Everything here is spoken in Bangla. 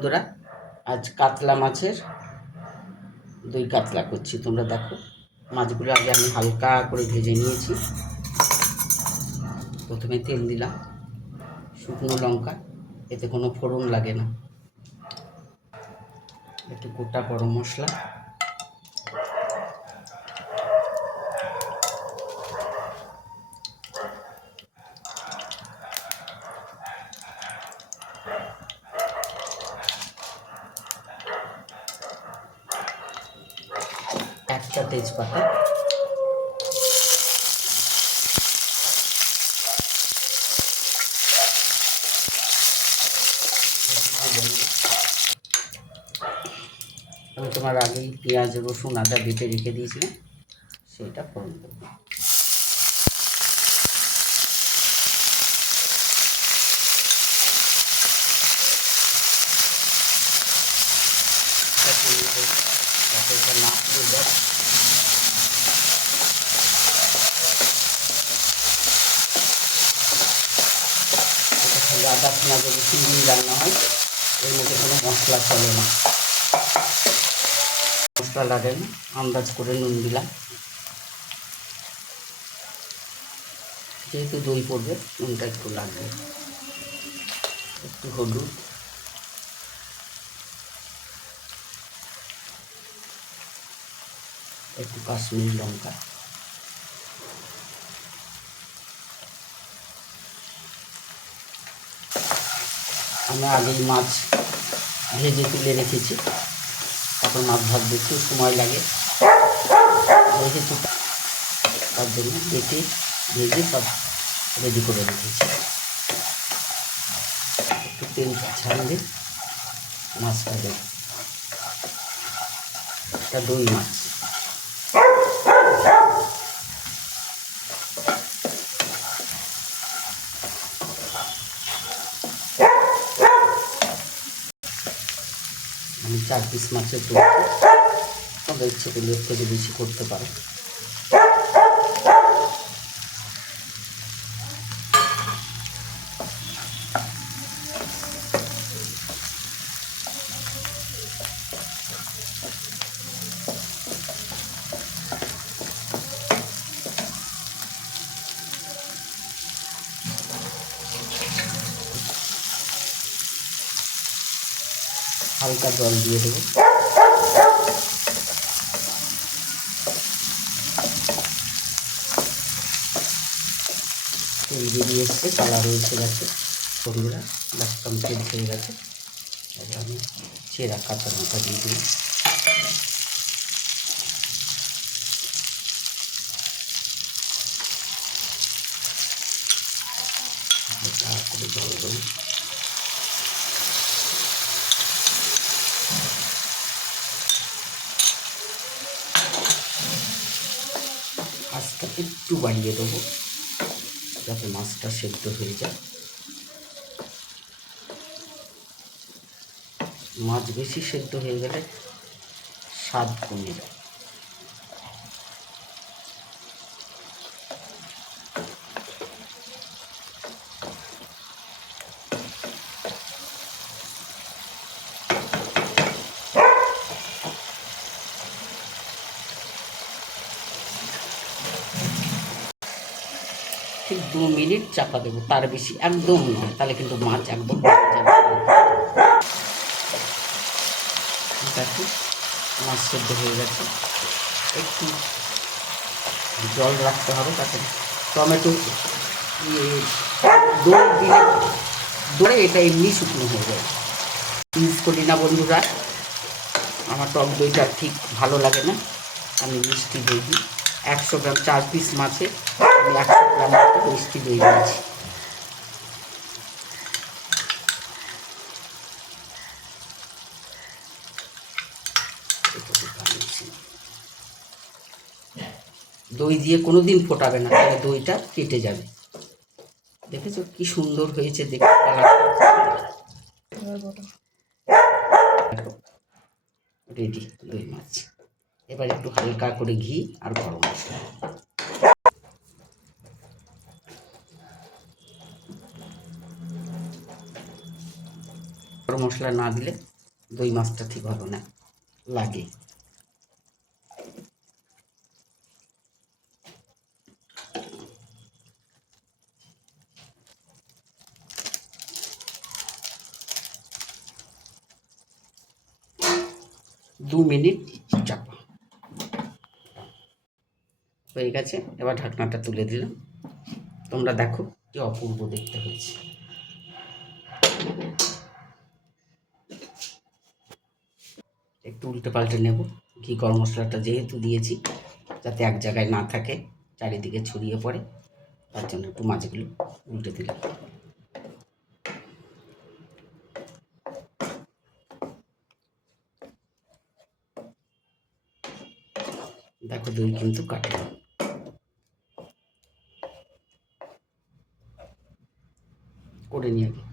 বন্ধুরা, আজ কাতলা মাছের দই কাতলা করছি। তোমরা দেখো, মাছগুলো আগে আমি হালকা করে ভেজে নিয়েছি। প্রথমে তেল দিলাম, শুকনো লঙ্কা, এতে কোনো ফোড়ন লাগে না। একটু গোটা গরম মশলা। একটা তেজপাতা আমি তোমার আগেই পেঁয়াজ রসুন আদা বেটে রেখে দিয়েছিলাম সেটা ফোড়ন দেবো এটা ফোড়ন দেবো যাতে এটা না পুড়ে যায় এটা খালি আদা, পেঁয়াজ রসুন দিয়ে রান্না হয়। এর মধ্যে কোনো মশলা চলে না। মশলা লাগে না, আন্দাজ করে নুন দিলাম। যেহেতু দই পড়বে, নুনটা একটু লাগবে। একটু হলুদ। একটু কাশ্মীরি লঙ্কা। আমি আগেই মাছ ভেজে তুলে রেখেছি। তারপর মাছ ভাজতে একটু সময় লাগে। যেহেতু তার জন্য বেটে ভেজে সব রেডি করে রেখেছি। একটু তেল ছাড়লে মাছটা দেব এটা দই মাছ। আমি চার পিস মাছের তো তবে ইচ্ছে করলে থেকে বেশি করতে পারো। হালকা জল দিয়ে দেবো। তেল বেরিয়ে এসছে, কালার হয়েছে গেছে বন্ধুরা একদম কমপ্লিট হয়ে গেছে। আমি চেরা কাঁচা লঙ্কা দিয়ে দিই তারপরে জল দেবো আজটা একটু বাড়িয়ে দেবো। যাতে মাছটা সেদ্ধ হয়ে যায়। মাছ বেশি সেদ্ধ হয়ে গেলে স্বাদ কমে যায়। ঠিক দু মিনিট চাপা দেবো, তার বেশি একদম নয়, তাহলে কিন্তু মাছ একদম মাছ সেদ্ধ হয়ে গেছে। একটু জল রাখতে হবে তাতে। টমেটো ইয়ে দই দিলে দই, এটা এমনি শুকনো হয়ে যায়। ইউজ করি না বন্ধুরা। আমার টক দইটা ঠিক ভালো লাগে না। আমি মিষ্টি দই দিই। একশো গ্রাম চার পিস মাছে আমি একশো গ্রাম মতো মিষ্টি দই দিয়েছি। দই দিয়ে কোনো দিন ফোটাবে না তাহলে দইটা কেটে যাবে। দেখেছ কি সুন্দর হয়েছে দেখতে। রেডি দই মাছ। এবার একটু হালকা করে ঘি আর গরম মশলা। গরম মশলা না দিলে দই মাছটা ঠিক ভালো না, লাগে। দু মিনিট চাপা। হয়ে গেছে। এবার ঢাকনাটা তুলে দিলাম। তোমরা দেখো কি অপূর্ব দেখতে হয়েছে। একটু উল্টে পাল্টে নেব। ঘি গরম মশলাটা যেহেতু দিয়েছি, যাতে এক জায়গায় না থাকে, চারিদিকে ছড়িয়ে পড়ে, তার জন্য একটু মাছগুলো উল্টে দিলাম। দেখো দই কিন্তু কাটলাম। করে নিয়ে আগে।